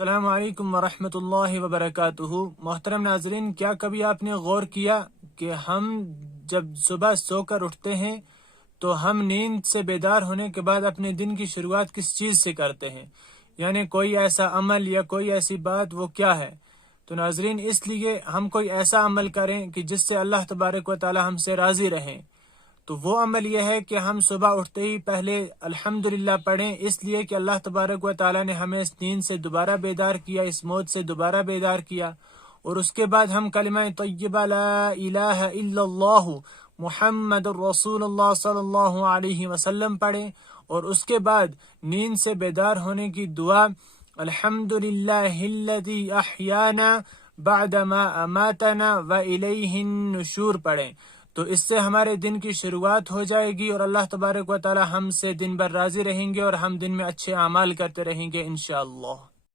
अस्सलामु अलैकुम वरहमतुल्लाहि वबरकातुहू। मोहतरम नाजरीन, क्या कभी आपने गौर किया कि हम जब सुबह सोकर उठते हैं तो हम नींद से बेदार होने के बाद अपने दिन की शुरुआत किस चीज़ से करते हैं, यानी कोई ऐसा अमल या कोई ऐसी बात, वो क्या है? तो नाजरीन, इसलिए हम कोई ऐसा अमल करें कि जिससे अल्लाह तबारक व तआला हमसे राज़ी रहें। तो वो अमल यह है कि हम सुबह उठते ही पहले अल्हम्दुलिल्लाह पढ़ें, इसलिए कि अल्लाह तबारक व तआला ने हमें इस नींद से दोबारा बेदार किया, इस मौत से दोबारा बेदार किया। और उसके बाद हम कलिमा तय्यबा ला इलाहा इल्लल्लाहु मुहम्मदुर रसूलुल्लाह सल्लल्लाहु अलैहि वसल्लम पढ़ें। और उसके बाद नींद से बेदार होने की दुआ अल्हम्दुलिल्लाहिल्लज़ी अहयाना बअदमा अमातना व इलैहिन नुशूर पढ़ें। तो इससे हमारे दिन की शुरुआत हो जाएगी और अल्लाह तबारक व तआला हमसे दिन भर राज़ी रहेंगे और हम दिन में अच्छे अमाल करते रहेंगे इंशाअल्लाह।